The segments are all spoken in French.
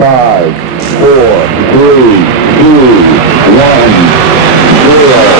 5, 4, 3, 2, 1, 0.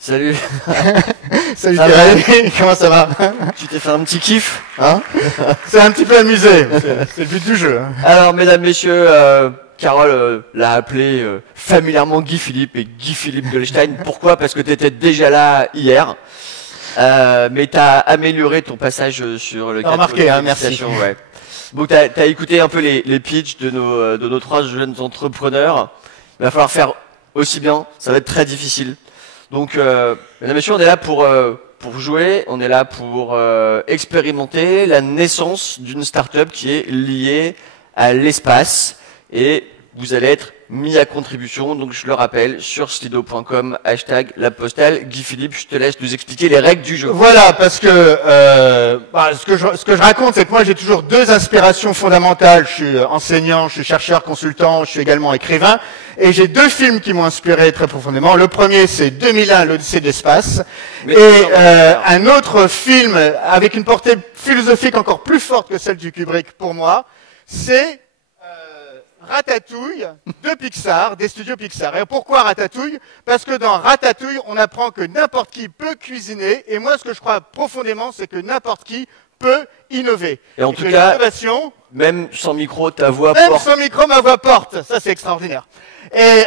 Salut. Salut Thierry, comment ça va? Tu t'es fait un petit kiff, hein? C'est un petit peu amusé, c'est le but du jeu. Alors, mesdames, messieurs, Carole l'a appelé familièrement Guy Philippe et Guy Philippe Goldstein. Pourquoi? Parce que tu étais déjà là hier, mais tu as amélioré ton passage sur le cadre de hein, merci. Ouais. Donc, tu as écouté un peu les pitchs de nos trois jeunes entrepreneurs. Il va falloir faire aussi bien, ça va être très difficile. Donc, mesdames et messieurs, on est là pour jouer, on est là pour expérimenter la naissance d'une start-up qui est liée à l'espace et vous allez être mis à contribution. Donc, je le rappelle, sur slido.com, #la postale. Guy Philippe, je te laisse nous expliquer les règles du jeu. Voilà, parce que ce que je raconte, c'est que moi, j'ai toujours deux inspirations fondamentales. Je suis enseignant, je suis chercheur, consultant, je suis également écrivain. Et j'ai deux films qui m'ont inspiré très profondément. Le premier, c'est 2001, l'Odyssée de l'espace. Et un autre film avec une portée philosophique encore plus forte que celle du Kubrick pour moi, c'est Ratatouille de Pixar, des studios Pixar. Et pourquoi Ratatouille? Parce que dans Ratatouille, on apprend que n'importe qui peut cuisiner. Et moi, ce que je crois profondément, c'est que n'importe qui peut innover. Et en tout cas, même sans micro, ta voix porte. Même sans micro, ma voix porte. Ça, c'est extraordinaire. Et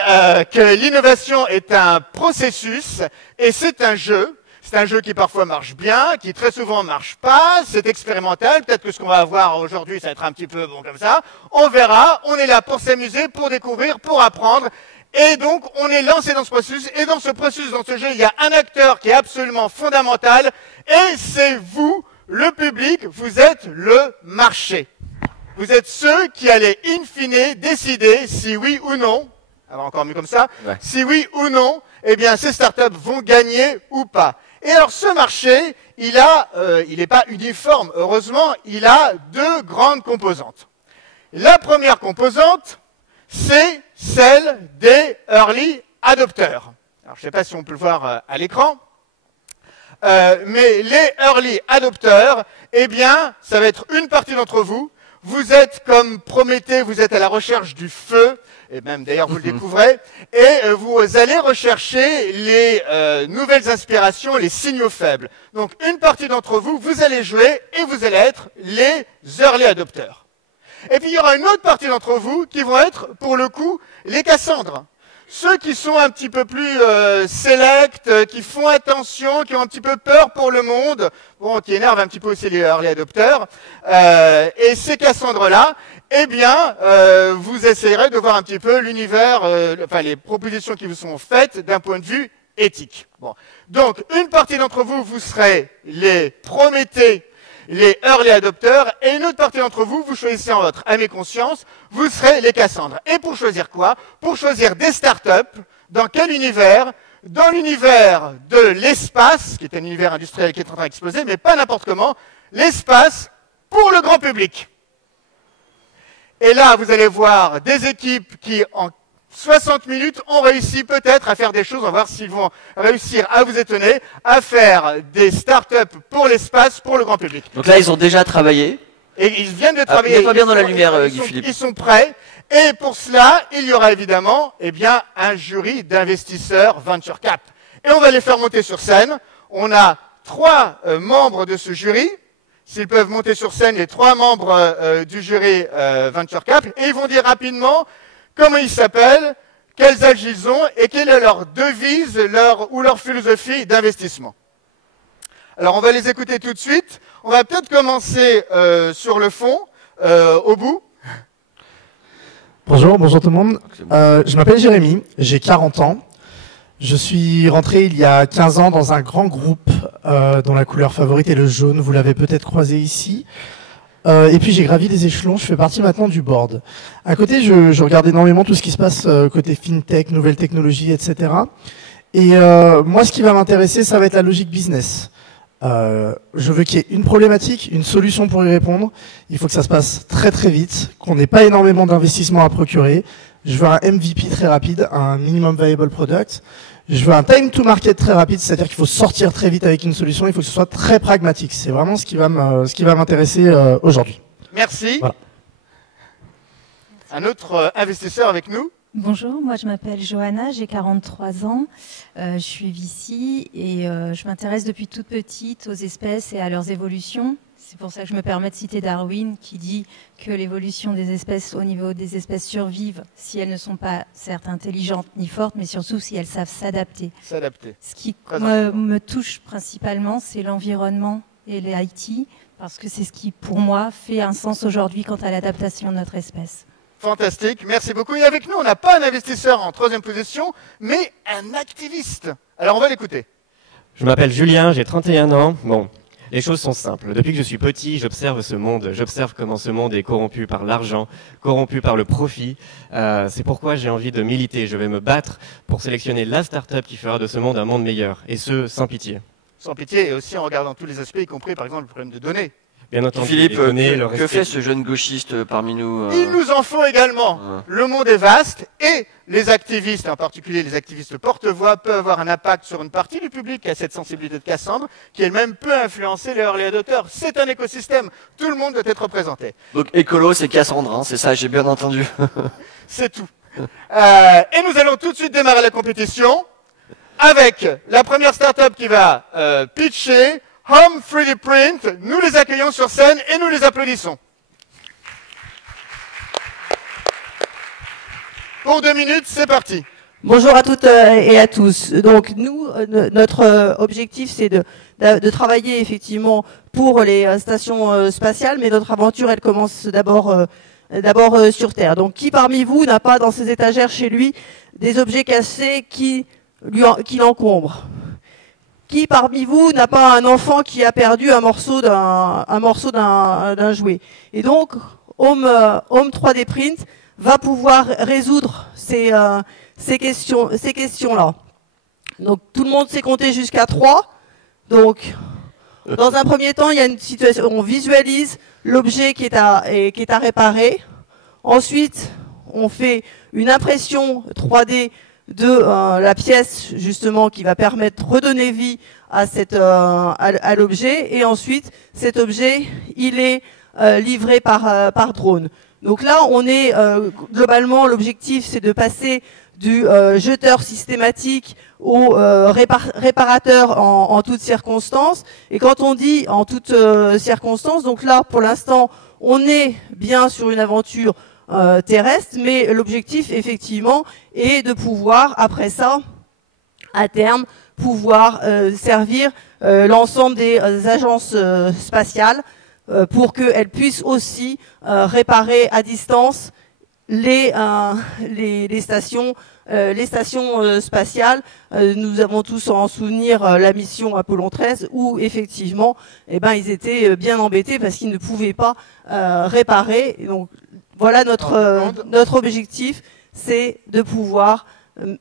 que l'innovation est un processus et c'est un jeu. C'est un jeu qui parfois marche bien, qui très souvent marche pas, c'est expérimental, peut-être que ce qu'on va avoir aujourd'hui, ça va être un petit peu bon comme ça. On verra, on est là pour s'amuser, pour découvrir, pour apprendre. Et donc, on est lancé dans ce processus. Et dans ce processus, dans ce jeu, il y a un acteur qui est absolument fondamental. Et c'est vous, le public, vous êtes le marché. Vous êtes ceux qui allez, in fine, décider si oui ou non, alors encore mieux comme ça, ouais. Si oui ou non, eh bien, ces startups vont gagner ou pas. Et alors, ce marché, il n'est pas uniforme, heureusement, il a deux grandes composantes. La première composante, c'est celle des early adopters. Alors, je ne sais pas si on peut le voir à l'écran, mais les early adopters, eh bien, ça va être une partie d'entre vous. Vous êtes comme Prométhée, vous êtes à la recherche du feu, et même d'ailleurs vous le découvrez, et vous allez rechercher les nouvelles inspirations, les signaux faibles. Donc une partie d'entre vous, vous allez jouer et vous allez être les early adopters. Et puis il y aura une autre partie d'entre vous qui vont être, pour le coup, les Cassandres. Ceux qui sont un petit peu plus select, qui font attention, qui ont un petit peu peur pour le monde, bon, qui énervent un petit peu aussi les early adopters, et ces Cassandres-là, eh bien, vous essayerez de voir un petit peu l'univers, enfin les propositions qui vous sont faites d'un point de vue éthique. Bon. Donc, une partie d'entre vous, vous serez les Prométhées, les early adopters, et une autre partie d'entre vous, vous choisissez en votre âme et conscience, vous serez les Cassandres. Et pour choisir quoi? Pour choisir des startups. Dans quel univers? Dans l'univers de l'espace, qui est un univers industriel qui est en train d'exploser, mais pas n'importe comment, l'espace pour le grand public. Et là, vous allez voir des équipes qui, en 60 minutes, ont réussi peut-être à faire des choses. On va voir s'ils vont réussir à vous étonner, à faire des startups pour l'espace, pour le grand public. Donc là, ils ont déjà travaillé. Et ils viennent de travailler. Mets-toi bien dans la lumière, Guy Philippe. Ils sont prêts. Et pour cela, il y aura évidemment un jury d'investisseurs Venture Cap. Et on va les faire monter sur scène. On a 3 membres de ce jury. S'ils peuvent monter sur scène, les 3 membres du jury Venture Cap. Et ils vont dire rapidement comment ils s'appellent, quels âges ils ont et quelle est leur devise ou leur philosophie d'investissement. Alors on va les écouter tout de suite. On va peut-être commencer sur le fond, au bout. Bonjour tout le monde. Je m'appelle Jérémy, j'ai 40 ans. Je suis rentré il y a 15 ans dans un grand groupe dont la couleur favorite est le jaune. Vous l'avez peut-être croisé ici. Et puis j'ai gravi les échelons, je fais partie maintenant du board. À côté, je regarde énormément tout ce qui se passe côté fintech, nouvelles technologies, etc. Et moi, ce qui va m'intéresser, ça va être la logique business. Je veux qu'il y ait une problématique, une solution pour y répondre. Il faut que ça se passe très très vite, qu'on n'ait pas énormément d'investissement à procurer. Je veux un MVP très rapide, un minimum viable product. Je veux un time to market très rapide, c'est-à-dire qu'il faut sortir très vite avec une solution. Il faut que ce soit très pragmatique. C'est vraiment ce qui va m'intéresser aujourd'hui. Merci. Voilà. Un autre investisseur avec nous. Bonjour, moi je m'appelle Johanna, j'ai 43 ans, je suis VC et je m'intéresse depuis toute petite aux espèces et à leurs évolutions. C'est pour ça que je me permets de citer Darwin qui dit que l'évolution des espèces au niveau des espèces survivent si elles ne sont pas certes intelligentes ni fortes, mais surtout si elles savent s'adapter. S'adapter. Ce qui me touche principalement, c'est l'environnement et les IT, parce que c'est ce qui, pour moi, fait un sens aujourd'hui quant à l'adaptation de notre espèce. Fantastique, merci beaucoup. Et avec nous, on n'a pas un investisseur en troisième position, mais un activiste. Alors on va l'écouter. Je m'appelle Julien, j'ai 31 ans. Bon, les choses sont simples. Depuis que je suis petit, j'observe ce monde. J'observe comment ce monde est corrompu par l'argent, corrompu par le profit. C'est pourquoi j'ai envie de militer. Je vais me battre pour sélectionner la start-up qui fera de ce monde un monde meilleur. Et ce, sans pitié. Sans pitié, et aussi en regardant tous les aspects, y compris par exemple le problème de données. Bien entendu, Philippe, que respect... fait ce jeune gauchiste parmi nous Il nous en faut également. Le monde est vaste et les activistes, en particulier les activistes porte-voix, peuvent avoir un impact sur une partie du public qui a cette sensibilité de Cassandre, qui elle-même peut influencer les early adopters. C'est un écosystème, tout le monde doit être représenté. Donc écolo, c'est Cassandre, hein, c'est ça, j'ai bien entendu. C'est tout. Et nous allons tout de suite démarrer la compétition avec la première start-up qui va pitcher. Home 3D Print, nous les accueillons sur scène et nous les applaudissons. Pour 2 minutes, c'est parti. Bonjour à toutes et à tous. Donc nous, notre objectif, c'est de travailler effectivement pour les stations spatiales, mais notre aventure, elle commence d'abord sur Terre. Donc qui parmi vous n'a pas dans ses étagères chez lui des objets cassés qui l'encombrent ? Qui parmi vous n'a pas un enfant qui a perdu un morceau d'un jouet? Et donc, Home 3D Print va pouvoir résoudre ces questions-là. Donc, tout le monde sait compter jusqu'à 3. Donc, dans un premier temps, il y a une situation, on visualise l'objet qui est à réparer. Ensuite, on fait une impression 3D de la pièce justement qui va permettre de redonner vie à l'objet, et ensuite cet objet il est livré par drone. Donc là on est globalement, l'objectif c'est de passer du jeteur systématique au réparateur en toutes circonstances. Et quand on dit en toutes circonstances, donc là pour l'instant on est bien sur une aventure terrestre, mais l'objectif effectivement est de pouvoir, après ça, à terme, pouvoir servir l'ensemble des agences spatiales pour qu'elles puissent aussi réparer à distance les stations spatiales. Nous avons tous en souvenir la mission Apollon 13 où effectivement, ils étaient bien embêtés parce qu'ils ne pouvaient pas réparer. Et donc, voilà notre objectif, c'est de pouvoir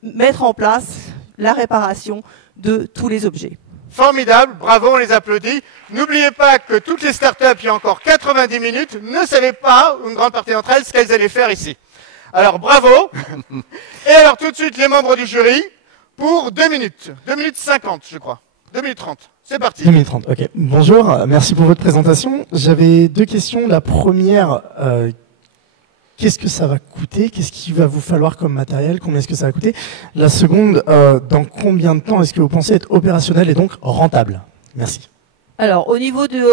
mettre en place la réparation de tous les objets. Formidable, bravo, on les applaudit. N'oubliez pas que toutes les startups, il y a encore 90 minutes, ne savaient pas, une grande partie d'entre elles, ce qu'elles allaient faire ici. Alors bravo. Et alors tout de suite, les membres du jury, pour 2 minutes. 2 minutes 50, je crois. 2 minutes 30. C'est parti. 2 minutes 30, ok. Bonjour, merci pour votre présentation. J'avais 2 questions. La première, qu'est-ce que ça va coûter? Qu'est-ce qu'il va vous falloir comme matériel? Combien est-ce que ça va coûter? La seconde, dans combien de temps est-ce que vous pensez être opérationnel et donc rentable? Merci. Alors, au niveau de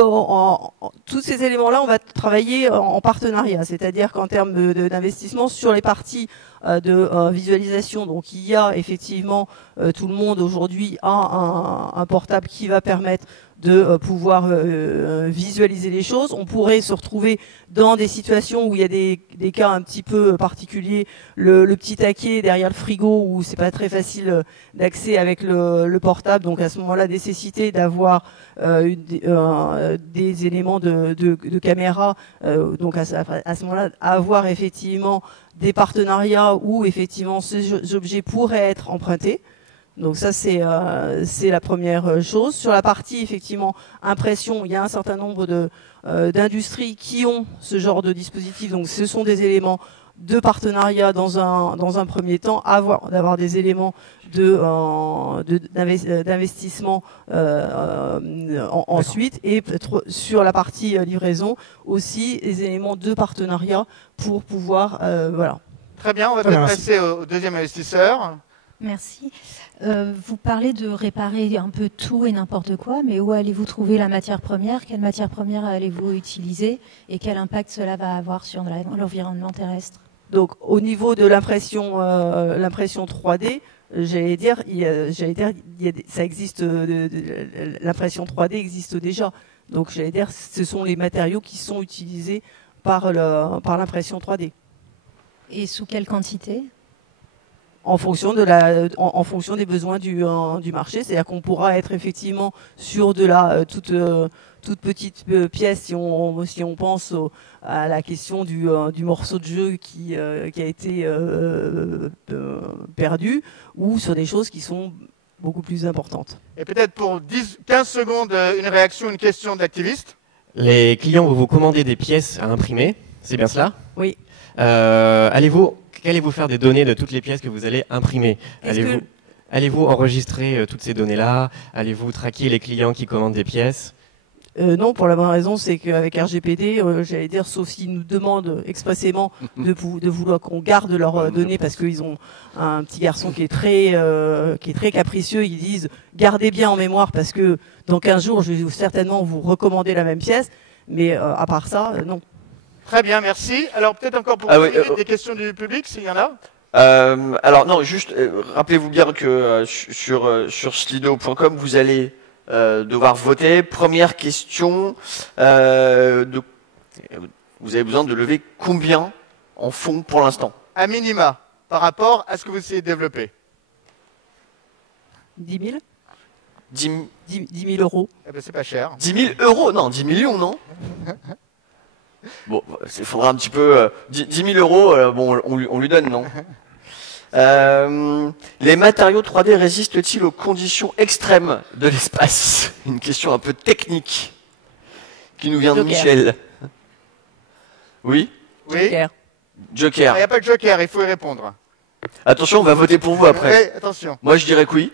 tous ces éléments-là, on va travailler en partenariat, c'est-à-dire qu'en termes d'investissement sur les parties de visualisation. Donc il y a effectivement, tout le monde aujourd'hui a un portable qui va permettre de pouvoir visualiser les choses. On pourrait se retrouver dans des situations où il y a des cas un petit peu particuliers, le petit taquet derrière le frigo où c'est pas très facile d'accès avec le portable. Donc à ce moment-là, nécessité d'avoir des éléments de caméra. Donc à ce moment-là, avoir effectivement des partenariats où effectivement ces objets pourraient être empruntés. Donc ça, c'est la première chose. Sur la partie, effectivement, impression, il y a un certain nombre d'industries qui ont ce genre de dispositif. Donc ce sont des éléments de partenariat dans un premier temps, d'avoir des éléments d'investissement ensuite, et sur la partie livraison aussi des éléments de partenariat pour pouvoir voilà. Très bien, on va peut-être passer au deuxième investisseur. Merci. Vous parlez de réparer un peu tout et n'importe quoi, mais où allez-vous trouver la matière première? Quelle matière première allez-vous utiliser? Et quel impact cela va avoir sur l'environnement terrestre? Donc, au niveau de l'impression 3D, ça existe. L'impression 3D existe déjà. Donc, j'allais dire, ce sont les matériaux qui sont utilisés par l'impression 3D. Et sous quelle quantité? En fonction des besoins du marché, c'est-à-dire qu'on pourra être effectivement sur de la toute petite pièce si on pense à la question du morceau de jeu qui a été perdu, ou sur des choses qui sont beaucoup plus importantes. Et peut-être pour 15 secondes, une réaction, une question de l'activiste. Les clients vont vous commander des pièces à imprimer, c'est bien cela? Oui. Qu'allez-vous faire des données de toutes les pièces que vous allez imprimer? Allez-vous enregistrer toutes ces données-là? Allez-vous traquer les clients qui commandent des pièces? Non, pour la bonne raison, c'est qu'avec RGPD, j'allais dire, sauf s'ils nous demandent expressément de vouloir qu'on garde leurs données, parce qu'ils ont un petit garçon qui est très capricieux, ils disent gardez bien en mémoire parce que dans 15 jours, je vais certainement vous recommander la même pièce, mais à part ça, non. Très bien, merci. Alors peut-être encore pour des questions du public, s'il y en a. Alors non, juste rappelez-vous bien que sur slido.com vous allez devoir voter. Première question, vous avez besoin de lever combien en fonds pour l'instant? À minima, par rapport à ce que vous essayez de développer. 10 000 10 000 euros. Eh ben, c'est pas cher. 10 000 euros? Non, 10 millions, non? Bon, il faudra un petit peu... 10 000 euros, bon, on lui donne, non? Les matériaux 3D résistent-ils aux conditions extrêmes de l'espace? Une question un peu technique qui nous vient de Michel. Oui? Oui. Joker. Il n'y a pas de joker, il faut y répondre. Attention, on va voter pour vous après. Oui, attention. Moi, je dirais que oui.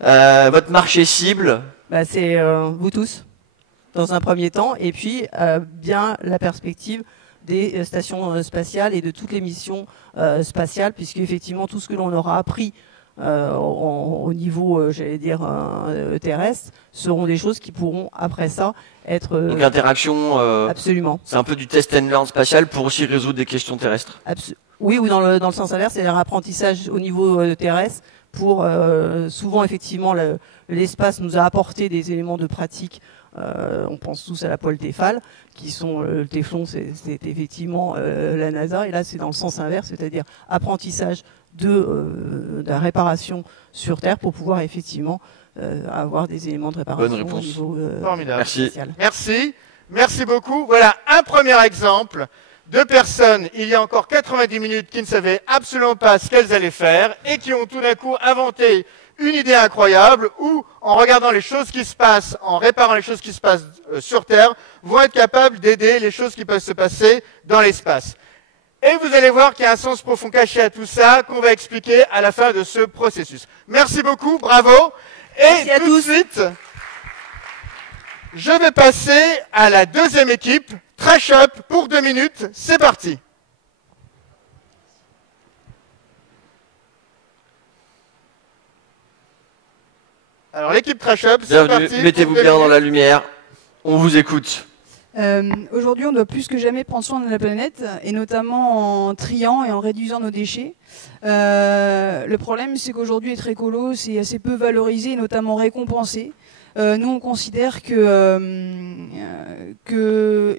Votre marché cible? C'est vous tous, dans un premier temps, et puis bien la perspective des stations spatiales et de toutes les missions spatiales, puisque effectivement tout ce que l'on aura appris au niveau, j'allais dire, terrestre, seront des choses qui pourront après ça être... Donc interaction, absolument. C'est un peu du test and learn spatial pour aussi résoudre des questions terrestres. Oui, ou dans le sens inverse, c'est-à-dire apprentissage au niveau terrestre, pour souvent effectivement l'espace nous a apporté des éléments de pratique. On pense tous à la poêle Tefal, qui sont le Téflon, c'est effectivement la NASA, et là c'est dans le sens inverse, c'est-à-dire apprentissage de la réparation sur Terre pour pouvoir effectivement avoir des éléments de réparation. Bonne réponse. Au niveau, formidable. Merci. Merci beaucoup. Voilà un premier exemple de personnes, il y a encore 90 minutes, qui ne savaient absolument pas ce qu'elles allaient faire et qui ont tout d'un coup inventé une idée incroyable où, en regardant les choses qui se passent, en réparant les choses qui se passent sur Terre, vont être capables d'aider les choses qui peuvent se passer dans l'espace. Et vous allez voir qu'il y a un sens profond caché à tout ça qu'on va expliquer à la fin de ce processus. Merci beaucoup, bravo. Et tout de suite, je vais passer à la deuxième équipe, Trash Up, pour 2 minutes. C'est parti. Alors l'équipe Trash Up, c'est parti. Mettez-vous bien dans la lumière. On vous écoute. Aujourd'hui, on doit plus que jamais prendre soin de la planète, et notamment en triant et en réduisant nos déchets. Le problème, c'est qu'aujourd'hui, être écolo, c'est assez peu valorisé, et notamment récompensé. Nous, on considère qu'il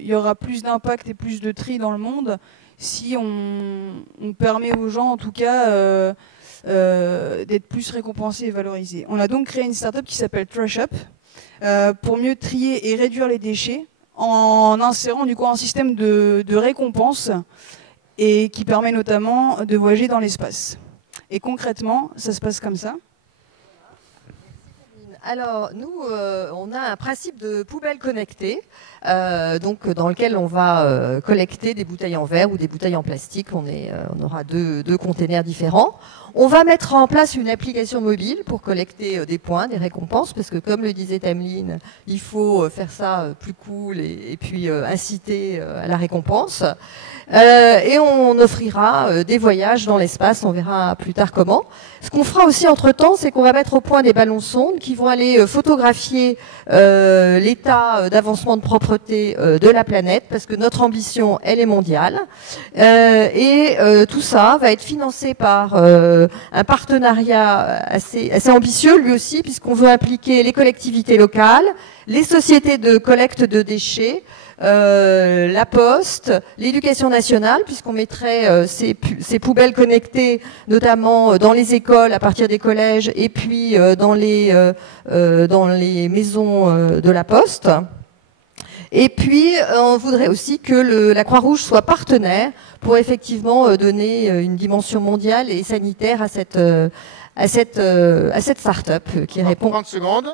y aura plus d'impact et plus de tri dans le monde si on permet aux gens, en tout cas, d'être plus récompensés et valorisés. On a donc créé une start-up qui s'appelle Trash Up pour mieux trier et réduire les déchets en insérant du coup un système de récompense et qui permet notamment de voyager dans l'espace. Et concrètement, ça se passe comme ça. Alors, nous, on a un principe de poubelle connectée, donc dans lequel on va collecter des bouteilles en verre ou des bouteilles en plastique. On aura deux containers différents. On va mettre en place une application mobile pour collecter des points, des récompenses, parce que comme le disait Tameline, il faut faire ça plus cool et puis inciter à la récompense. Et on offrira des voyages dans l'espace, on verra plus tard comment. Ce qu'on fera aussi entre-temps, c'est qu'on va mettre au point des ballons sondes qui vont aller photographier l'état d'avancement de propreté de la planète, parce que notre ambition, elle est mondiale. Et tout ça va être financé par un partenariat assez ambitieux, lui aussi, puisqu'on veut impliquer les collectivités locales, les sociétés de collecte de déchets, la Poste, l'éducation nationale, puisqu'on mettrait ces poubelles connectées, notamment dans les écoles à partir des collèges, et puis dans les maisons de la Poste. Et puis, on voudrait aussi que la Croix-Rouge soit partenaire pour effectivement donner une dimension mondiale et sanitaire à cette start-up qui répond. 30 secondes.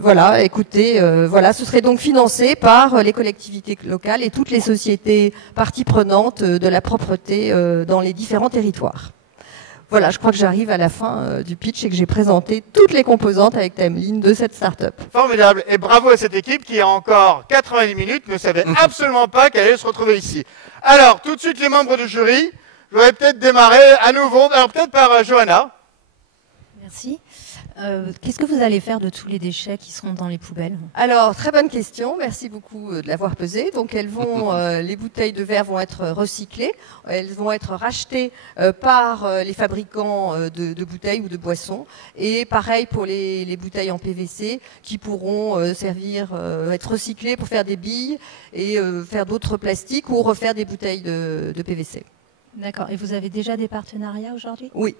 Voilà, écoutez, voilà, ce serait donc financé par les collectivités locales et toutes les sociétés parties prenantes de la propreté dans les différents territoires. Voilà, je crois que j'arrive à la fin du pitch et que j'ai présenté toutes les composantes avec Tameline de cette start-up. Formidable. Et bravo à cette équipe qui, en encore 90 minutes, ne savait absolument pas qu'elle allait se retrouver ici. Alors, tout de suite, les membres du jury. Je vais peut-être démarrer à nouveau, alors peut-être par Johanna. Merci. Qu'est-ce que vous allez faire de tous les déchets qui seront dans les poubelles? Alors, très bonne question. Merci beaucoup de l'avoir posée. Donc, elles vont, les bouteilles de verre vont être recyclées. Elles vont être rachetées par les fabricants de bouteilles ou de boissons. Et pareil pour les bouteilles en PVC qui pourront être recyclées pour faire des billes et faire d'autres plastiques ou refaire des bouteilles de PVC. D'accord. Et vous avez déjà des partenariats aujourd'hui? Oui.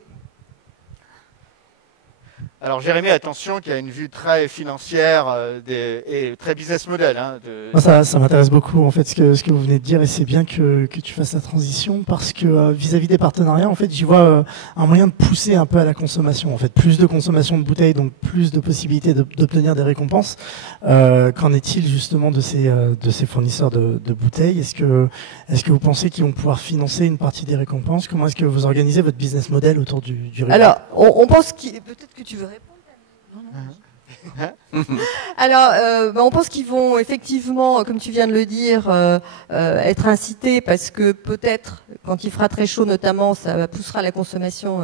Alors Jérémy, attention, qui a une vue très financière et très business model. Hein, Ça m'intéresse beaucoup en fait ce que vous venez de dire, et c'est bien que tu fasses la transition, parce que vis-à-vis des partenariats, en fait, j'y vois un moyen de pousser un peu à la consommation. En fait, plus de consommation de bouteilles, donc plus de possibilités d'obtenir des récompenses. Qu'en est-il justement de ces fournisseurs de bouteilles? Est-ce que vous pensez qu'ils vont pouvoir financer une partie des récompenses? Comment est-ce que vous organisez votre business model autour du Alors, on pense peut-être que tu veux répondre. Alors, on pense qu'ils vont effectivement, comme tu viens de le dire, être incités, parce que peut-être, quand il fera très chaud notamment, ça poussera la consommation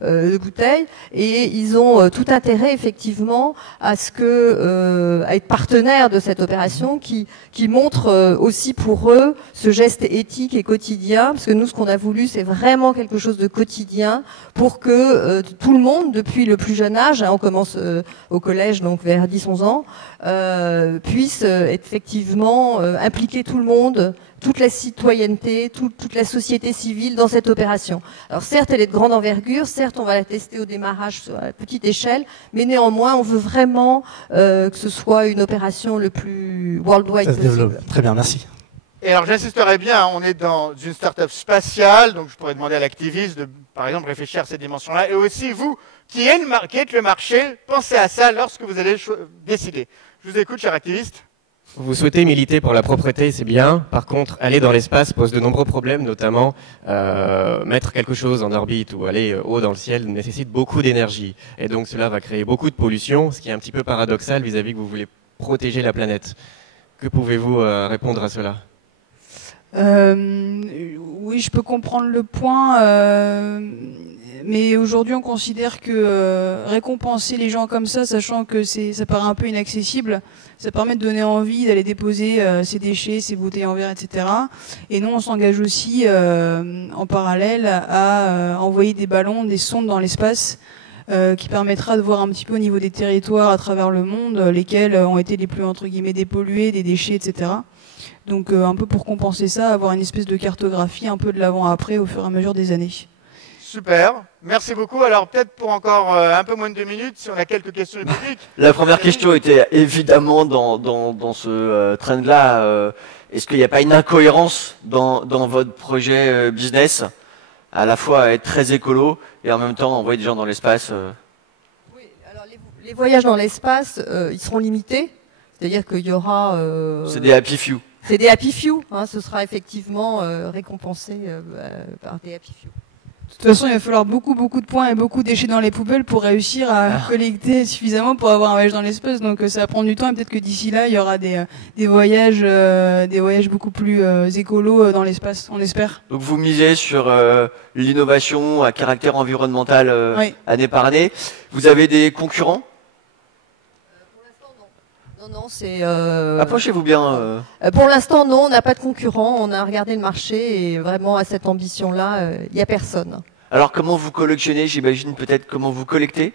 de bouteilles, et ils ont tout intérêt effectivement à être partenaires de cette opération qui montre aussi pour eux ce geste éthique et quotidien, parce que nous, ce qu'on a voulu, c'est vraiment quelque chose de quotidien pour que tout le monde, depuis le plus jeune âge, on commence au collège, donc vers 10-11 ans, puisse effectivement impliquer tout le monde, toute la citoyenneté, toute la société civile dans cette opération. Alors certes, elle est de grande envergure, certes, on va la tester au démarrage à petite échelle, mais néanmoins, on veut vraiment que ce soit une opération le plus worldwide possible. Ça se développe. Très bien, merci. Et alors j'insisterai bien, hein, on est dans une start-up spatiale, donc je pourrais demander à l'activiste de, par exemple, réfléchir à ces dimensions-là, et aussi vous, qui êtes le marché, pensez à ça lorsque vous allez décider. Je vous écoute, cher activiste. Vous souhaitez militer pour la propreté, c'est bien. Par contre, aller dans l'espace pose de nombreux problèmes, notamment mettre quelque chose en orbite ou aller haut dans le ciel nécessite beaucoup d'énergie. Et donc cela va créer beaucoup de pollution, ce qui est un petit peu paradoxal vis-à-vis que vous voulez protéger la planète. Que pouvez-vous répondre à cela ? Oui, je peux comprendre le point, mais aujourd'hui on considère que récompenser les gens comme ça, sachant que ça paraît un peu inaccessible, ça permet de donner envie d'aller déposer ses déchets, ses bouteilles en verre, etc. Et nous on s'engage aussi en parallèle à envoyer des ballons, des sondes dans l'espace, qui permettra de voir un petit peu au niveau des territoires à travers le monde, lesquels ont été les plus entre guillemets dépollués, des déchets, etc. Donc un peu pour compenser ça, avoir une espèce de cartographie un peu de l'avant-après au fur et à mesure des années. Super, merci beaucoup. Alors peut-être pour encore un peu moins de 2 minutes, si on a quelques questions du public. La première question était évidemment dans ce trend-là. Est-ce qu'il n'y a pas une incohérence dans votre projet business, à la fois être très écolo et en même temps envoyer des gens dans l'espace Oui, alors les voyages dans l'espace, ils seront limités. C'est-à-dire qu'il y aura... C'est des happy few. C'est des happy few, hein, ce sera effectivement récompensé par des happy few. De toute façon, il va falloir beaucoup de points et beaucoup de déchets dans les poubelles pour réussir à collecter suffisamment pour avoir un voyage dans l'espace. Donc ça va prendre du temps et peut-être que d'ici là, il y aura des voyages beaucoup plus écolos dans l'espace, on espère. Donc vous misez sur l'innovation à caractère environnemental Oui. année par année. Vous avez des concurrents? Non, c'est... Approchez-vous bien. Pour l'instant, non, on n'a pas de concurrents. On a regardé le marché et vraiment à cette ambition-là, il n'y a personne. Alors comment vous collectionnez? J'imagine peut-être comment vous collectez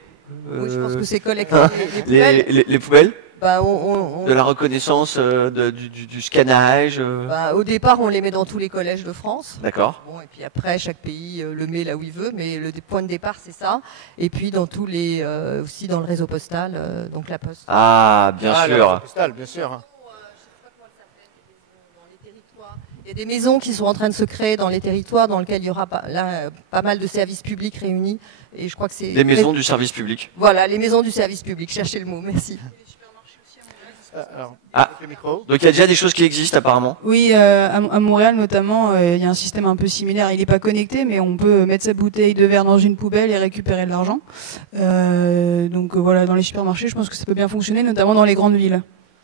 Oui, je pense que c'est collecter les poubelles. les poubelles Bah, de la reconnaissance, du scannage Bah, au départ, on les met dans tous les collèges de France. D'accord. Bon, et puis après, chaque pays le met là où il veut, mais le point de départ, c'est ça. Et puis dans tous les, aussi dans le réseau postal, donc la Poste. Ah, bien Ah, sûr. la postale, bien sûr. Il y a des maisons qui sont en train de se créer dans les territoires, dans lesquels il y aura pas mal de services publics réunis. Et je crois que c'est Les maisons du service public. Voilà, les maisons du service public. Cherchez le mot. Merci. Alors, Ah. le micro. Donc il y a déjà des choses qui existent apparemment. Oui, à Montréal notamment, il y a un système un peu similaire. Il n'est pas connecté, mais on peut mettre sa bouteille de verre dans une poubelle et récupérer de l'argent. Donc voilà, dans les supermarchés, je pense que ça peut bien fonctionner, notamment dans les grandes villes.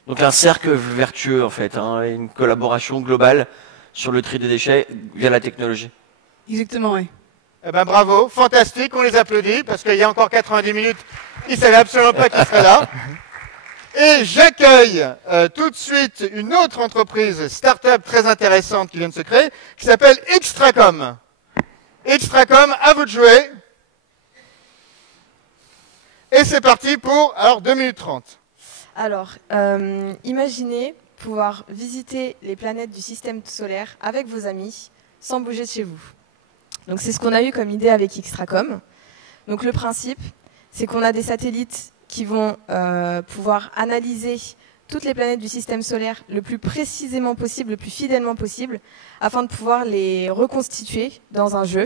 Donc un cercle vertueux en fait, hein, et une collaboration globale sur le tri des déchets via la technologie. Exactement, oui. Eh ben bravo, fantastique, on les applaudit parce qu'il y a encore 90 minutes, ils ne savaient absolument pas qu'ils seraient là. Et j'accueille tout de suite une autre entreprise start-up très intéressante qui vient de se créer, qui s'appelle Extracom. Extracom, à vous de jouer. Et c'est parti pour 2 minutes 30. Alors, imaginez pouvoir visiter les planètes du système solaire avec vos amis sans bouger de chez vous. Donc c'est ce qu'on a eu comme idée avec Extracom. Donc le principe, c'est qu'on a des satellites qui vont pouvoir analyser toutes les planètes du système solaire le plus précisément possible, le plus fidèlement possible, afin de pouvoir les reconstituer dans un jeu,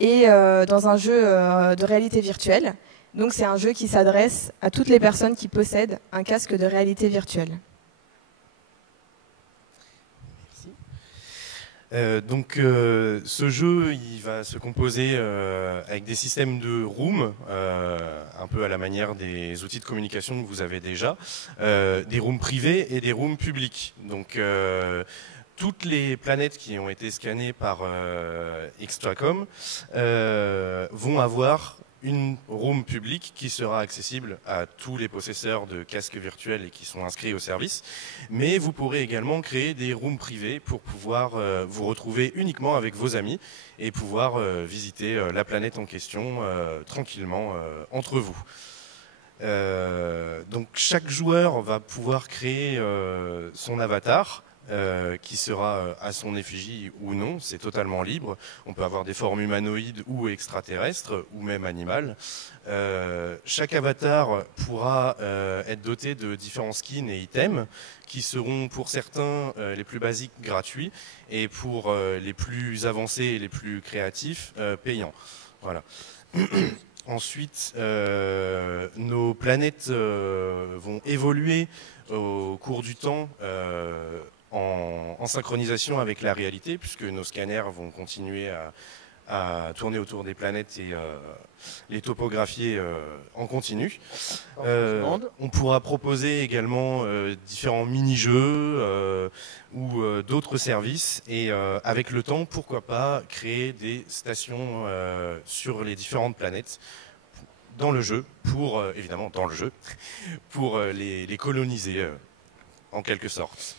et dans un jeu de réalité virtuelle. Donc c'est un jeu qui s'adresse à toutes les personnes qui possèdent un casque de réalité virtuelle. Ce jeu, il va se composer avec des systèmes de rooms, un peu à la manière des outils de communication que vous avez déjà, des rooms privés et des rooms publics. Donc toutes les planètes qui ont été scannées par Extracom vont avoir une room publique qui sera accessible à tous les possesseurs de casques virtuels et qui sont inscrits au service. Mais vous pourrez également créer des rooms privés pour pouvoir vous retrouver uniquement avec vos amis et pouvoir visiter la planète en question tranquillement entre vous. Donc chaque joueur va pouvoir créer son avatar qui sera à son effigie ou non, c'est totalement libre. On peut avoir des formes humanoïdes ou extraterrestres ou même animales. Chaque avatar pourra être doté de différents skins et items qui seront pour certains les plus basiques gratuits et pour les plus avancés et les plus créatifs payants. Voilà. Ensuite, nos planètes vont évoluer au cours du temps en synchronisation avec la réalité, puisque nos scanners vont continuer à tourner autour des planètes et les topographier en continu. On pourra proposer également différents mini-jeux ou d'autres services et avec le temps, pourquoi pas créer des stations sur les différentes planètes dans le jeu, pour évidemment dans le jeu, pour les coloniser en quelque sorte.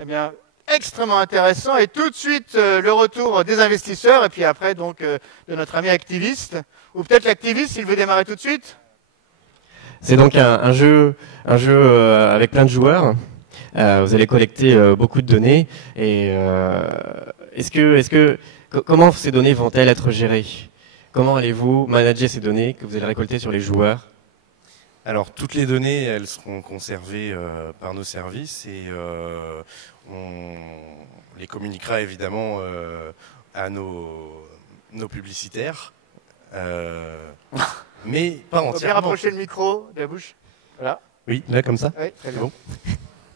Eh bien, extrêmement intéressant. Et tout de suite, le retour des investisseurs et puis après, donc, de notre ami activiste. Ou peut-être l'activiste, s'il veut démarrer tout de suite. C'est donc un jeu avec plein de joueurs. Vous allez collecter beaucoup de données. Et comment ces données vont-elles être gérées? Comment allez-vous manager ces données que vous allez récolter sur les joueurs? Alors, toutes les données, elles seront conservées par nos services et on les communiquera évidemment à nos publicitaires, mais pas entièrement. On peut bien rapprocher le micro de la bouche. Voilà. Oui, là comme ça. Oui, très bien. Bon.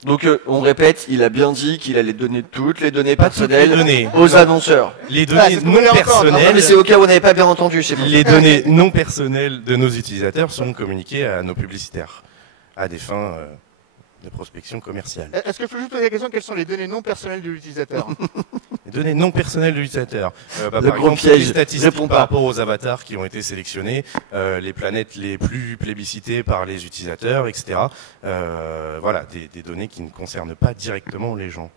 Donc on répète, il a bien dit qu'il allait donner toutes les données personnelles données. aux annonceurs. Les données non personnelles. Non, mais c'est au cas où on n'avait pas bien entendu. Les données non personnelles de nos utilisateurs sont communiquées à nos publicitaires à des fins de prospection commerciale. Est-ce que je peux juste poser la question, quelles sont les données non personnelles de l'utilisateur? Les données non personnelles de l'utilisateur. Par gros exemple, piège. les statistiques Réponds par pas. rapport aux avatars qui ont été sélectionnés, les planètes les plus plébiscitées par les utilisateurs, etc. Voilà, des données qui ne concernent pas directement les gens.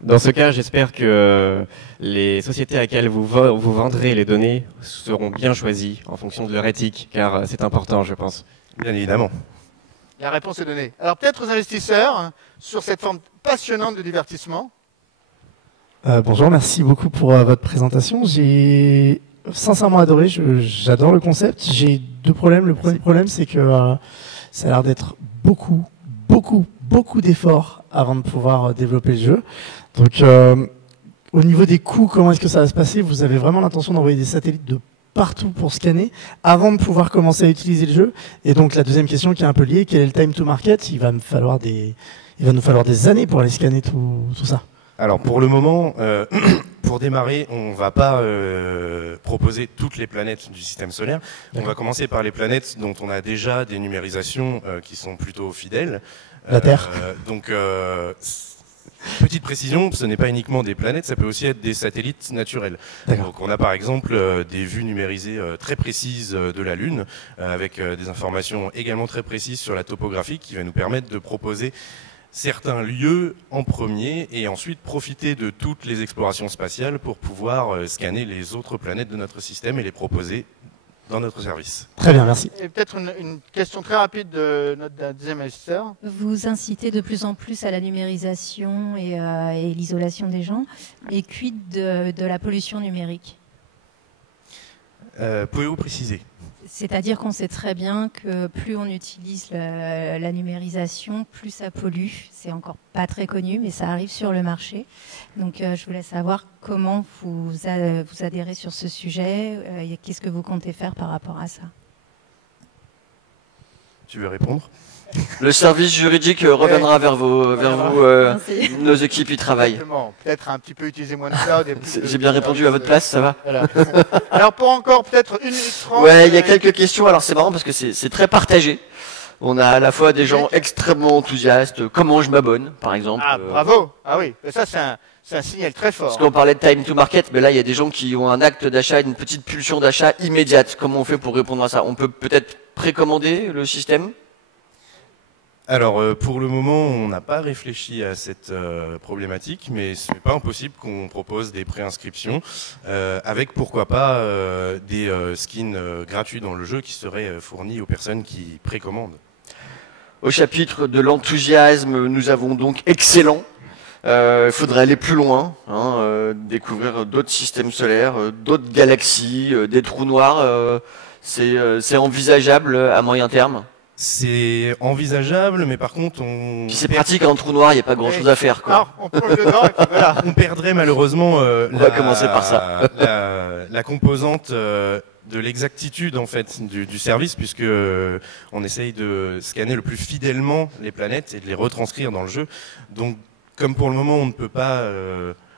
Dans ce cas, j'espère que les sociétés à laquelle vous vendrez les données seront bien choisies en fonction de leur éthique, car c'est important, je pense. Bien évidemment. La réponse est donnée. Alors peut-être aux investisseurs, hein, sur cette forme passionnante de divertissement. Bonjour, merci beaucoup pour votre présentation. J'ai sincèrement adoré, j'adore le concept. J'ai deux problèmes. Le premier problème, c'est que ça a l'air d'être beaucoup d'efforts avant de pouvoir développer le jeu. Donc, au niveau des coûts, comment est-ce que ça va se passer? Vous avez vraiment l'intention d'envoyer des satellites de partout pour scanner avant de pouvoir commencer à utiliser le jeu? Et donc, la deuxième question qui est un peu liée, quel est le time to market? Il va nous falloir des années pour aller scanner tout ça. Alors pour le moment, pour démarrer, on va pas proposer toutes les planètes du système solaire. On va commencer par les planètes dont on a déjà des numérisations qui sont plutôt fidèles. La Terre. Donc petite précision, ce n'est pas uniquement des planètes, ça peut aussi être des satellites naturels. Donc on a par exemple des vues numérisées très précises de la Lune, avec des informations également très précises sur la topographie qui va nous permettre de proposer certains lieux en premier et ensuite profiter de toutes les explorations spatiales pour pouvoir scanner les autres planètes de notre système et les proposer dans notre service. Très bien, merci. Et peut-être une question très rapide de notre deuxième investisseur. Vous incitez de plus en plus à la numérisation et l'isolation des gens. Et quid de la pollution numérique? Pouvez-vous préciser? C'est-à-dire qu'on sait très bien que plus on utilise la numérisation, plus ça pollue. C'est encore pas très connu, mais ça arrive sur le marché. Donc je voulais savoir comment vous adhérez sur ce sujet et qu'est-ce que vous comptez faire par rapport à ça. Tu veux répondre? Le service juridique reviendra vers vous. Nos équipes y travaillent. Peut-être un petit peu utiliser moins de cloud. J'ai bien répondu à votre place, ça va? Voilà. Alors pour encore peut-être 1 minute 30. Ouais, il y a quelques questions. Alors c'est marrant parce que c'est très partagé. On a à la fois des gens extrêmement enthousiastes. Comment je m'abonne, par exemple. Ah bravo. Ah oui, ça c'est un signal très fort. Parce qu'on parlait de time to market, mais là il y a des gens qui ont un acte d'achat, une petite pulsion d'achat immédiate. Comment on fait pour répondre à ça? On peut peut-être précommander le système? Alors pour le moment, on n'a pas réfléchi à cette problématique, mais ce n'est pas impossible qu'on propose des préinscriptions avec pourquoi pas des skins gratuits dans le jeu qui seraient fournis aux personnes qui précommandent. Au chapitre de l'enthousiasme, nous avons donc excellent. Il faudrait aller plus loin, découvrir d'autres systèmes solaires, d'autres galaxies, des trous noirs. C'est envisageable à moyen terme? C'est envisageable, mais par contre, Puis c'est pratique, un trou noir, il n'y a pas grand-chose à faire, quoi. Alors, on plonge dedans et puis voilà. On perdrait malheureusement on va commencer par ça. la composante de l'exactitude en fait du service, puisque on essaye de scanner le plus fidèlement les planètes et de les retranscrire dans le jeu. Donc, comme pour le moment, on ne peut pas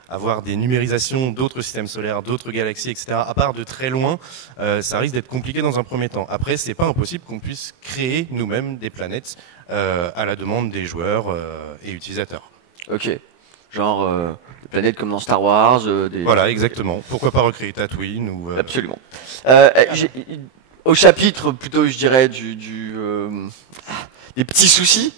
avoir des numérisations d'autres systèmes solaires, d'autres galaxies, etc., à part de très loin, ça risque d'être compliqué dans un premier temps. Après, c'est pas impossible qu'on puisse créer nous-mêmes des planètes à la demande des joueurs et utilisateurs. Ok. Genre des planètes comme dans Star Wars. Voilà, exactement. Pourquoi pas recréer Tatooine ou Absolument. Au chapitre, plutôt, je dirais, des petits soucis.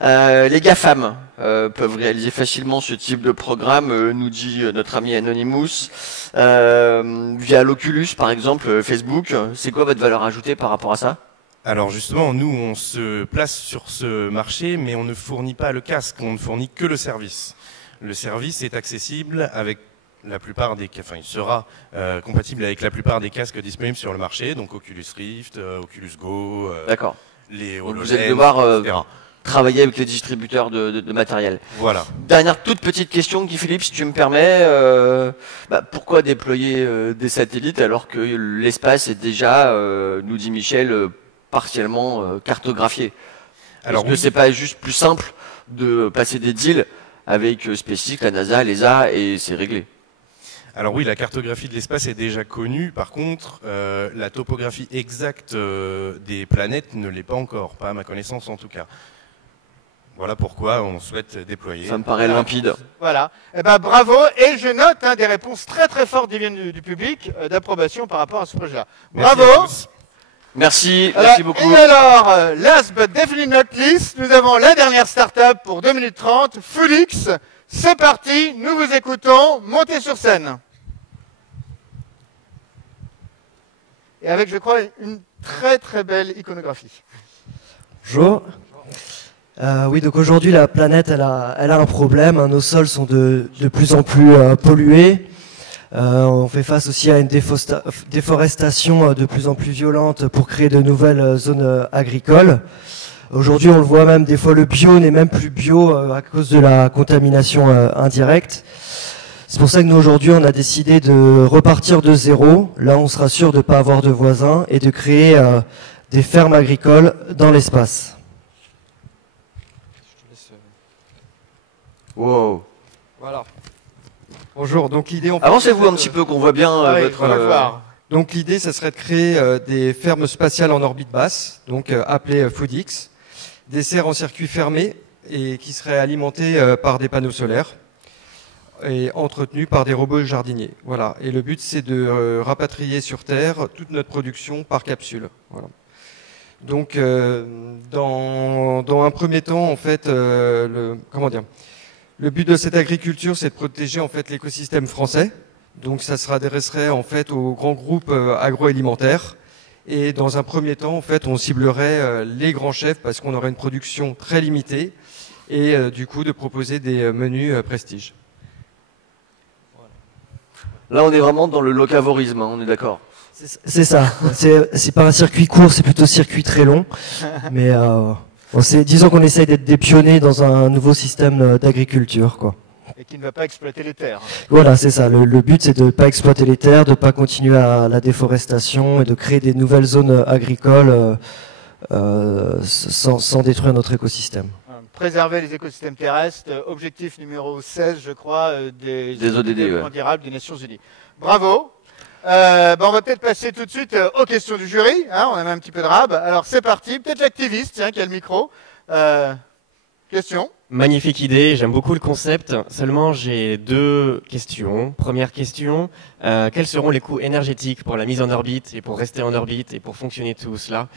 Les GAFAM peuvent réaliser facilement ce type de programme, nous dit notre ami Anonymous, via l'Oculus par exemple, Facebook. C'est quoi votre valeur ajoutée par rapport à ça? Alors justement, nous on se place sur ce marché, mais on ne fournit pas le casque, on ne fournit que le service. Le service est accessible avec la plupart des, enfin il sera compatible avec la plupart des casques disponibles sur le marché, donc Oculus Rift, Oculus Go, D'accord. Les Donc HoloLens, vous allez devoir etc. travailler avec les distributeurs de matériel. Voilà. Dernière toute petite question, Guy Philippe, si tu me permets. Pourquoi déployer des satellites alors que l'espace est déjà, nous dit Michel, partiellement cartographié? Alors que c'est pas juste plus simple de passer des deals avec SpaceX, la NASA, l'ESA et c'est réglé? Alors oui, la cartographie de l'espace est déjà connue. Par contre, la topographie exacte des planètes ne l'est pas encore, pas à ma connaissance en tout cas. Voilà pourquoi on souhaite déployer. Ça me paraît limpide. Voilà. Eh ben, bravo. Et je note des réponses très très fortes qui viennent du public d'approbation par rapport à ce projet-là. Bravo. Merci, Alors, merci beaucoup. Et alors, last but definitely not least, nous avons la dernière start-up pour 2 minutes 30, Foodix. C'est parti, nous vous écoutons. Montez sur scène. Et avec, je crois, une très très belle iconographie. Bonjour. Oui, donc aujourd'hui la planète elle a un problème. Hein, nos sols sont de plus en plus pollués. On fait face aussi à une déforestation de plus en plus violente pour créer de nouvelles zones agricoles. Aujourd'hui, on le voit même, des fois le bio n'est même plus bio à cause de la contamination indirecte. C'est pour ça que nous aujourd'hui, on a décidé de repartir de zéro. Là, on sera sûr de ne pas avoir de voisins et de créer des fermes agricoles dans l'espace. Wow. Voilà. Bonjour, donc l'idée... Avancez-vous un petit peu qu'on voit bien votre... Donc l'idée, ce serait de créer des fermes spatiales en orbite basse, donc appelées Foodix, des serres en circuit fermé et qui seraient alimentées par des panneaux solaires et entretenues par des robots jardiniers. Voilà. Et le but, c'est de rapatrier sur Terre toute notre production par capsule. Voilà. Donc, dans un premier temps, en fait, le but de cette agriculture, c'est de protéger en fait l'écosystème français. Donc ça s'adresserait en fait aux grands groupes agroalimentaires. Et dans un premier temps, en fait, on ciblerait les grands chefs parce qu'on aurait une production très limitée et du coup de proposer des menus prestige. Là, on est vraiment dans le locavorisme, hein, on est d'accord? C'est ça. C'est pas un circuit court, c'est plutôt un circuit très long. Mais disons qu'on essaye d'être des pionniers dans un nouveau système d'agriculture, quoi. Et qui ne va pas exploiter les terres. Voilà, c'est ça. Le but, c'est de ne pas exploiter les terres, de ne pas continuer à la déforestation et de créer des nouvelles zones agricoles sans détruire notre écosystème. Préserver les écosystèmes terrestres, objectif numéro 16, je crois, des ODD durables des Nations Unies. Bravo. On va peut-être passer tout de suite aux questions du jury. Hein, on a même un petit peu de rab. Alors c'est parti. Peut-être l'activiste, tiens, qui a le micro. Question. Magnifique idée, j'aime beaucoup le concept. Seulement, j'ai 2 questions. Première question, quels seront les coûts énergétiques pour la mise en orbite et pour rester en orbite et pour fonctionner tout cela?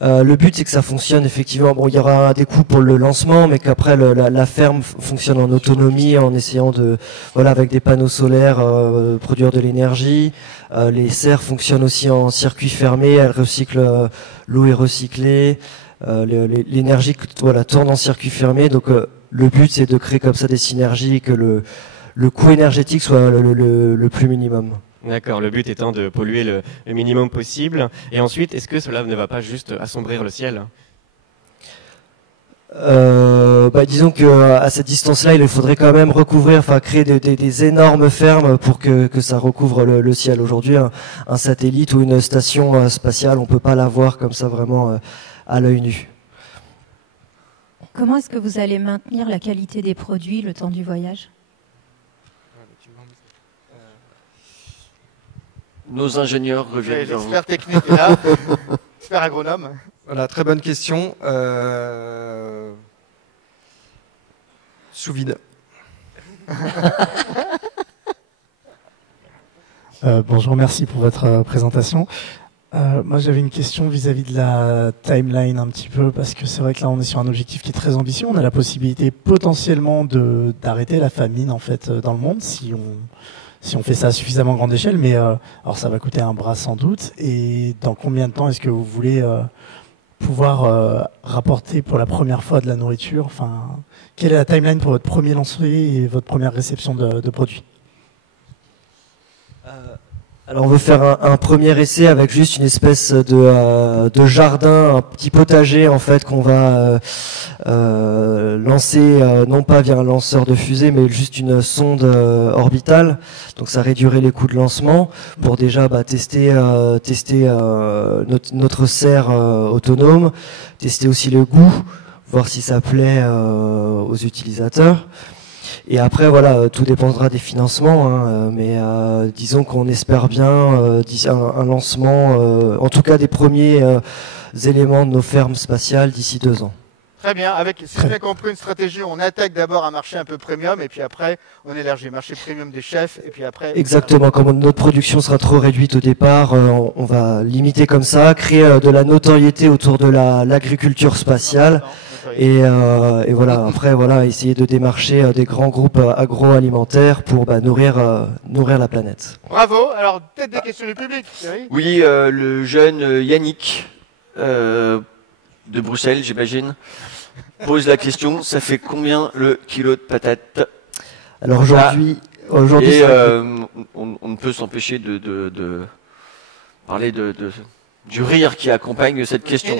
Le but, c'est que ça fonctionne effectivement. Bon, il y aura des coûts pour le lancement, mais qu'après la ferme fonctionne en autonomie, en essayant de, voilà, avec des panneaux solaires, produire de l'énergie. Les serres fonctionnent aussi en circuit fermé. Elles recyclent, l'eau est recyclée. L'énergie, voilà, tourne en circuit fermé. Donc, le but, c'est de créer comme ça des synergies et que le coût énergétique soit le plus minimum. D'accord, le but étant de polluer le minimum possible. Et ensuite, est-ce que cela ne va pas juste assombrir le ciel? Disons que à cette distance-là, il faudrait quand même recouvrir, enfin créer des énormes fermes pour que ça recouvre le ciel. Aujourd'hui, un satellite ou une station spatiale, on peut pas la voir comme ça vraiment à l'œil nu. Comment est-ce que vous allez maintenir la qualité des produits le temps du voyage? nos ingénieurs reviennent vers vous. L'expert technique est là, expert agronome. Voilà, très bonne question. Sous vide. Bonjour, merci pour votre présentation. Moi, j'avais une question vis-à-vis de la timeline un petit peu, parce que c'est vrai que là, on est sur un objectif qui est très ambitieux. On a la possibilité potentiellement d'arrêter la famine en fait dans le monde si on fait ça à suffisamment grande échelle. Mais alors, ça va coûter un bras sans doute. Et dans combien de temps est-ce que vous voulez pouvoir rapporter pour la première fois de la nourriture? Enfin, quelle est la timeline pour votre premier lancer et votre première réception de produits? Alors on veut faire un premier essai avec juste une espèce de jardin, un petit potager en fait qu'on va lancer non pas via un lanceur de fusée mais juste une sonde orbitale. Donc ça réduirait les coûts de lancement pour déjà tester notre serre autonome, tester aussi le goût, voir si ça plaît aux utilisateurs. Et après, voilà, tout dépendra des financements, hein, mais disons qu'on espère bien un lancement, en tout cas des premiers éléments de nos fermes spatiales d'ici 2 ans. Très bien, avec, si j'ai bien compris, une stratégie, on attaque d'abord un marché un peu premium, et puis après, on élargit le marché premium des chefs, et puis après... Exactement, comme notre production sera trop réduite au départ, on va limiter comme ça, créer de la notoriété autour de l'agriculture spatiale. Et voilà, après, voilà, essayer de démarcher des grands groupes agroalimentaires pour nourrir la planète. Bravo. Alors, peut-être des questions du public, Thierry? Oui, le jeune Yannick de Bruxelles, j'imagine, pose la question, ça fait combien le kilo de patates? Alors aujourd'hui, on ne peut s'empêcher de parler du rire qui accompagne cette question.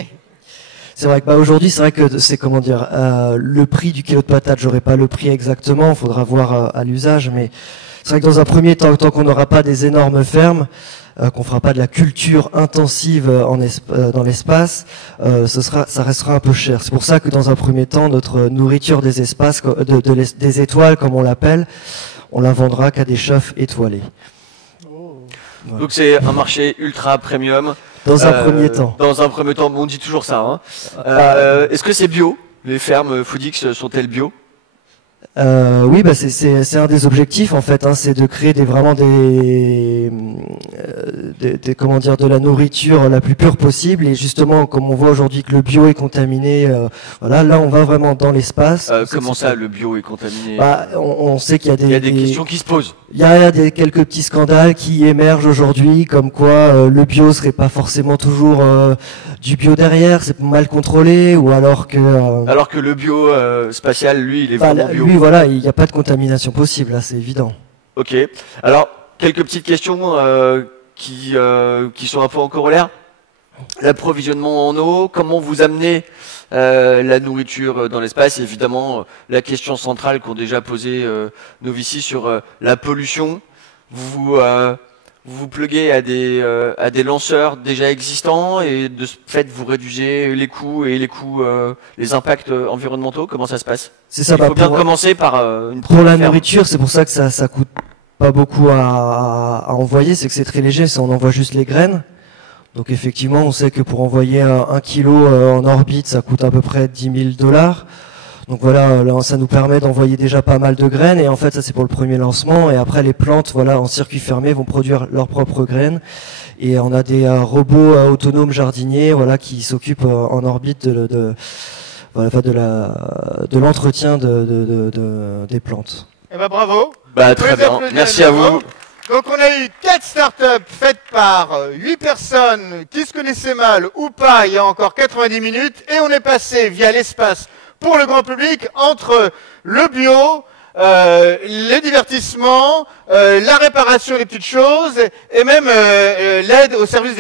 C'est vrai que aujourd'hui, c'est vrai que c'est comment dire, le prix du kilo de patates, j'aurais pas le prix exactement, il faudra voir à l'usage, mais c'est vrai que dans un premier temps, tant qu'on n'aura pas des énormes fermes, qu'on fera pas de la culture intensive dans l'espace, ça restera un peu cher. C'est pour ça que dans un premier temps, notre nourriture des espaces, des étoiles comme on l'appelle, on la vendra qu'à des chefs étoilés. Voilà. Donc c'est un marché ultra premium. Dans un premier temps. Dans un premier temps, on dit toujours ça. Hein. Est-ce que c'est bio? Les fermes Foodix sont-elles bio? Oui, c'est un des objectifs en fait, hein, c'est de créer vraiment comment dire, de la nourriture la plus pure possible. Et justement, comme on voit aujourd'hui que le bio est contaminé, voilà, là on va vraiment dans l'espace. Comment ça, le bio est contaminé? On sait qu'il y a des questions qui se posent. Il y a quelques petits scandales qui émergent aujourd'hui, comme quoi le bio serait pas forcément toujours du bio derrière, c'est mal contrôlé, ou alors que le bio spatial, lui, il est vraiment bio. Lui, voilà, il n'y a pas de contamination possible, là, c'est évident. Ok. Alors, quelques petites questions qui sont un peu en corollaire. L'approvisionnement en eau, comment vous amenez la nourriture dans l'espace? Évidemment, la question centrale qu'ont déjà posé nos VC sur la pollution. Vous vous pluguez à des lanceurs déjà existants et de ce fait vous réduisez les coûts et les impacts environnementaux. Comment ça se passe? C'est ça. Il faut bien commencer par une pour la ferme. nourriture, c'est pour ça que ça coûte pas beaucoup à envoyer, c'est que c'est très léger, on envoie juste les graines. Donc effectivement, on sait que pour envoyer 1 kilo en orbite, ça coûte à peu près $10 000. Donc voilà, là, ça nous permet d'envoyer déjà pas mal de graines, et en fait ça c'est pour le premier lancement, et après les plantes, voilà, en circuit fermé vont produire leurs propres graines, et on a des robots autonomes jardiniers, voilà, qui s'occupent en orbite de l'entretien des plantes. Eh ben bravo. Très bien, merci à vous. Donc on a eu 4 startups faites par 8 personnes qui se connaissaient mal ou pas il y a encore 90 minutes, et on est passé via l'espace pour le grand public entre le bio, le divertissement, la réparation des petites choses et même l'aide aux services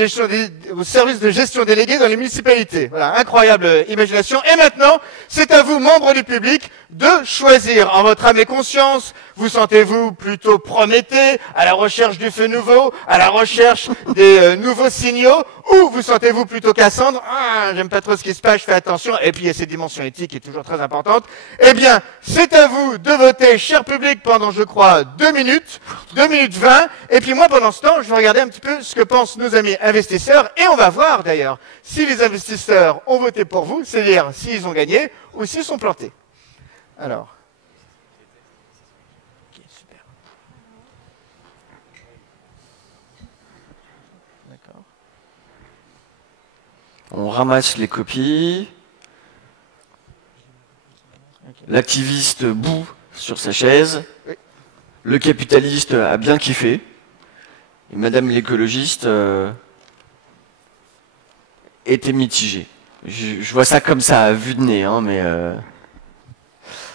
de gestion délégués dans les municipalités. Voilà, incroyable imagination. Et maintenant, c'est à vous, membres du public, de choisir en votre âme et conscience. Vous sentez-vous plutôt Prométhée, à la recherche du feu nouveau, à la recherche des nouveaux signaux, Ou vous sentez-vous plutôt Cassandre, ah, j'aime pas trop ce qui se passe, je fais attention, et puis il y a cette dimension éthique qui est toujours très importante. Eh bien, c'est à vous de voter, cher public, pendant, je crois, 2 minutes 20, et puis moi, pendant ce temps, je vais regarder un petit peu ce que pensent nos amis investisseurs, et on va voir d'ailleurs si les investisseurs ont voté pour vous, c'est-à-dire s'ils ont gagné ou s'ils sont plantés. Alors. On ramasse les copies. L'activiste bout sur sa chaise. Le capitaliste a bien kiffé. Et madame l'écologiste était mitigée. Je vois ça comme ça, à vue de nez, hein, mais...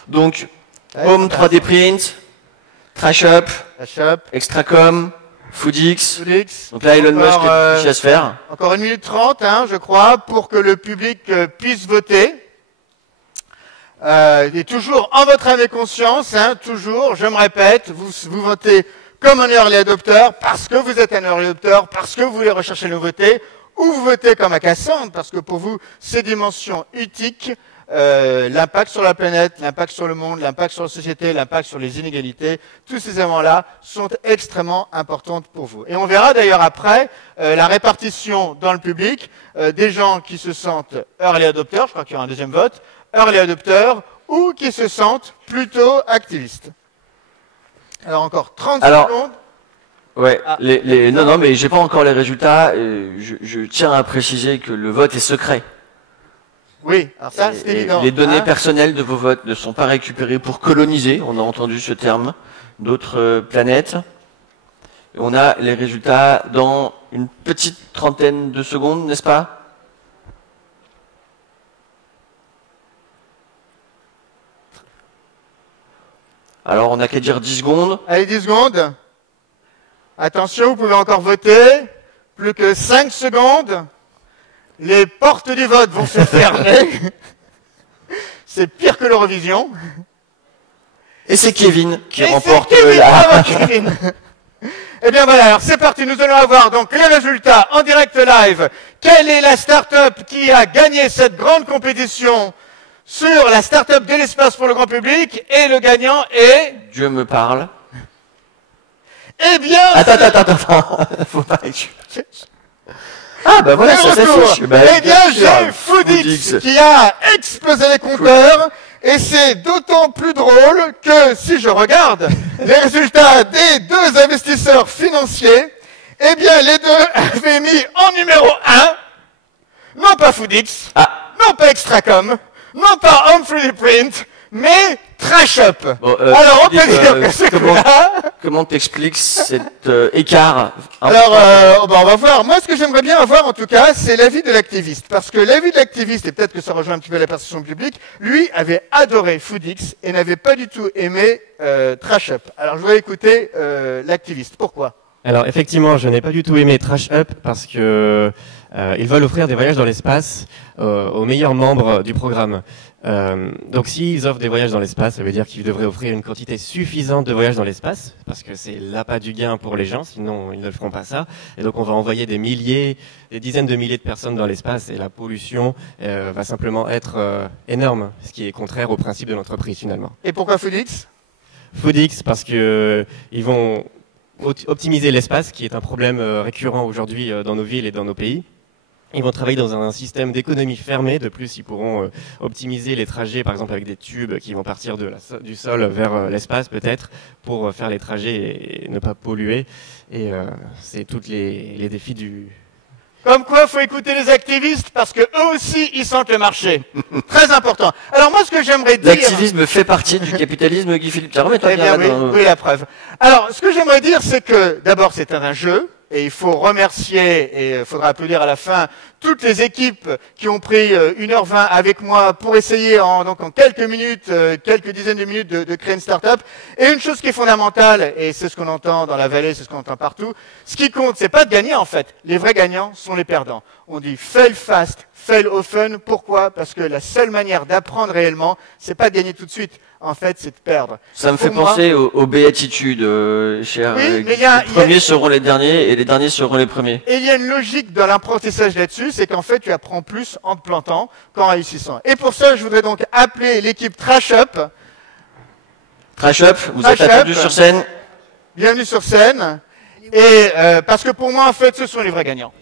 Donc, Home 3D Print, TrashUp, Extracom, Foodix. Donc là, Elon Musk a du à se faire. Encore 1 minute 30, hein, je crois, pour que le public puisse voter. Et toujours en votre âme et conscience, hein, toujours, je me répète, vous votez comme un early adopter, parce que vous êtes un early adopter, parce que vous voulez rechercher la nouveauté, ou vous votez comme à Cassandre, parce que pour vous, ces dimensions éthiques, l'impact sur la planète, l'impact sur le monde, l'impact sur la société, l'impact sur les inégalités, tous ces éléments-là sont extrêmement importants pour vous. Et on verra d'ailleurs après la répartition dans le public des gens qui se sentent early adopters, je crois qu'il y aura un deuxième vote, early adopters, ou qui se sentent plutôt activistes. Alors encore 30 secondes. Ouais, non, mais j'ai pas encore les résultats. Je tiens à préciser que le vote est secret. Oui, alors ça, c'est évident. Les données personnelles de vos votes ne sont pas récupérées pour coloniser, on a entendu ce terme, d'autres planètes. On a les résultats dans une petite trentaine de secondes, n'est-ce pas? Alors, on n'a qu'à dire 10 secondes. Allez, 10 secondes. Attention, vous pouvez encore voter. Plus que 5 secondes. Les portes du vote vont se fermer. C'est pire que l'Eurovision. Et c'est Kevin qui remporte Bravo, Kevin. Eh bien voilà, alors c'est parti, nous allons avoir donc les résultats en direct live. Quelle est la start-up qui a gagné cette grande compétition sur la start-up de l'espace pour le grand public? Et le gagnant est... Dieu me parle. Eh bien... Attends, faut pas... Ah bah voilà, ça s'affiche. Bah, eh bien, j'ai Foodix qui a explosé les compteurs, et c'est d'autant plus drôle que si je regarde les résultats des 2 investisseurs financiers, eh bien les 2 avaient mis en numéro 1, non pas Foodix, non pas Extracom, non pas Home 3D Print, mais TrashUp. Bon, alors on peut dire que c'est comment t'expliques cet écart? Alors, on va voir. Moi, ce que j'aimerais bien avoir, en tout cas, c'est l'avis de l'activiste. Parce que l'avis de l'activiste, et peut-être que ça rejoint un petit peu la perception publique, lui avait adoré Foodix et n'avait pas du tout aimé TrashUp. Alors, je voudrais écouter l'activiste. Pourquoi? Alors, effectivement, je n'ai pas du tout aimé TrashUp parce que ils veulent offrir des voyages dans l'espace aux meilleurs membres du programme. Donc s'ils offrent des voyages dans l'espace, ça veut dire qu'ils devraient offrir une quantité suffisante de voyages dans l'espace, parce que c'est l'appât du gain pour les gens, sinon ils ne feront pas ça. Et donc on va envoyer des dizaines de milliers de personnes dans l'espace, et la pollution va simplement être énorme, ce qui est contraire au principe de l'entreprise finalement. Et pourquoi Foodix? Foodix parce que ils vont optimiser l'espace, qui est un problème récurrent aujourd'hui dans nos villes et dans nos pays. Ils vont travailler dans un système d'économie fermée. De plus, ils pourront optimiser les trajets, par exemple avec des tubes qui vont partir du sol vers l'espace peut-être, pour faire les trajets et ne pas polluer. Et c'est tous les défis du... Comme quoi, il faut écouter les activistes, parce que eux aussi, ils sentent le marché. Très important. Alors moi, ce que j'aimerais dire... L'activisme fait partie du capitalisme, Guy Philippe. Eh bien, oui, la preuve. Alors, ce que j'aimerais dire, c'est que, d'abord, c'est un jeu. Et il faut remercier, et il faudra applaudir à la fin, toutes les équipes qui ont pris 1h20 avec moi pour essayer en quelques minutes, quelques dizaines de minutes de créer une start-up. Et une chose qui est fondamentale, et c'est ce qu'on entend dans la vallée, c'est ce qu'on entend partout, ce qui compte, c'est pas de gagner en fait. Les vrais gagnants sont les perdants. On dit fail fast, fail often. Pourquoi? Parce que la seule manière d'apprendre réellement, c'est pas de gagner tout de suite. En fait, c'est de perdre. Ça me fait penser aux béatitudes, cher. Oui, mais les premiers seront les derniers et les derniers seront les premiers. Et il y a une logique dans l'apprentissage là-dessus, c'est qu'en fait, tu apprends plus en te plantant qu'en réussissant. Et pour ça, je voudrais donc appeler l'équipe Trash Up. Trash Up, vous êtes attendu sur scène. Bienvenue sur scène. Et parce que pour moi, en fait, ce sont les vrais gagnants.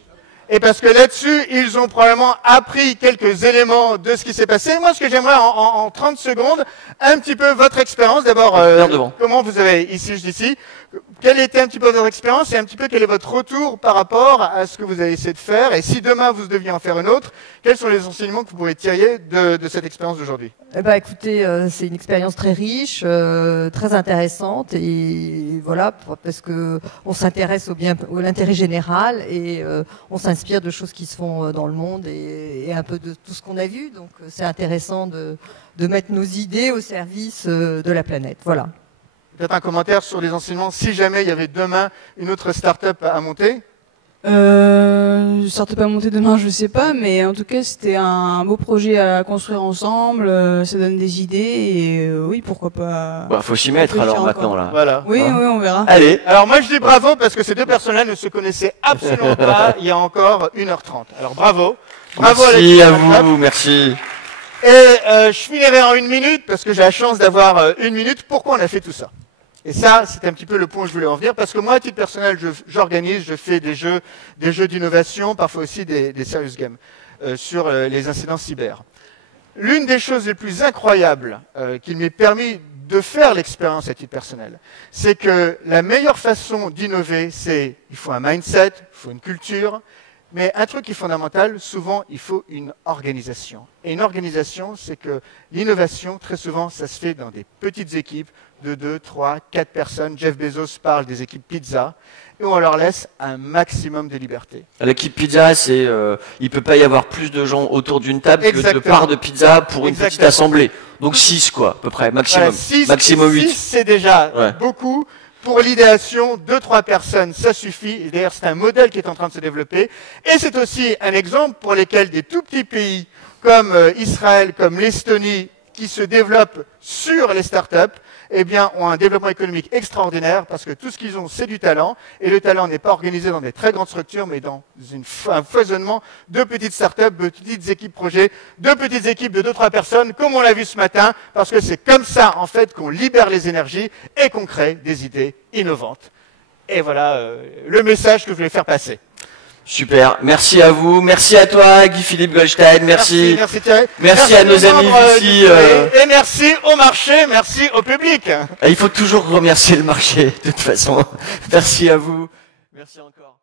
Et parce que là-dessus, ils ont probablement appris quelques éléments de ce qui s'est passé. Moi, ce que j'aimerais en 30 secondes, un petit peu votre expérience. D'abord, comment vous avez, ici, quelle était un petit peu votre expérience et un petit peu quel est votre retour par rapport à ce que vous avez essayé de faire. Et si demain, vous deviez en faire une autre, quels sont les enseignements que vous pourrez tirer de cette expérience d'aujourd'hui? Eh ben, écoutez, c'est une expérience très riche, très intéressante, et voilà, parce que on s'intéresse à l'intérêt général et on s'inspire de choses qui se font dans le monde et un peu de tout ce qu'on a vu. Donc, c'est intéressant de mettre nos idées au service de la planète. Voilà. Peut-être un commentaire sur les enseignements, si jamais il y avait demain une autre start-up à monter? Start-up à monter demain, je sais pas, mais en tout cas, c'était un beau projet à construire ensemble, ça donne des idées, et oui, pourquoi pas. Bah, faut s'y mettre alors maintenant, là. Voilà. Oui, oui, on verra. Allez. Alors moi, je dis bravo parce que ces deux personnes-là ne se connaissaient absolument pas il y a encore 1h30. Alors bravo. Bravo merci à vous, merci. Et je finirai en 1 minute parce que j'ai la chance d'avoir 1 minute. Pourquoi on a fait tout ça? Et ça, c'est un petit peu le point où je voulais en venir, parce que moi, à titre personnel, j'organise, je fais des jeux d'innovation, parfois aussi des serious games, sur les incidents cyber. L'une des choses les plus incroyables qu'il m'ait permis de faire l'expérience à titre personnel, c'est que la meilleure façon d'innover, c'est il faut un mindset, il faut une culture, mais un truc qui est fondamental, souvent, il faut une organisation. Et une organisation, c'est que l'innovation, très souvent, ça se fait dans des petites équipes de 2, 3, 4 personnes. Jeff Bezos parle des équipes pizza, et on leur laisse un maximum de liberté. L'équipe pizza, c'est il peut pas y avoir plus de gens autour d'une table que de parts de pizza pour une petite assemblée. Donc 6 quoi, à peu près, maximum. Voilà, maximum 8. 6, c'est déjà beaucoup. Pour l'idéation, 2-3 personnes, ça suffit. Et d'ailleurs, c'est un modèle qui est en train de se développer. Et c'est aussi un exemple pour lesquels des tout petits pays comme Israël, comme l'Estonie, qui se développent sur les startups, eh bien, ont un développement économique extraordinaire parce que tout ce qu'ils ont, c'est du talent. Et le talent n'est pas organisé dans des très grandes structures, mais dans un foisonnement de petites startups, de petites équipes projets, de petites équipes de 2-3 personnes, comme on l'a vu ce matin, parce que c'est comme ça, en fait, qu'on libère les énergies et qu'on crée des idées innovantes. Et voilà le message que je voulais faire passer. Super, merci à vous, merci à toi Guy-Philippe Goldstein, merci. Merci Thierry. Merci à nos amis ici. Et merci au marché, merci au public. Il faut toujours remercier le marché, de toute façon. Merci à vous. Merci encore.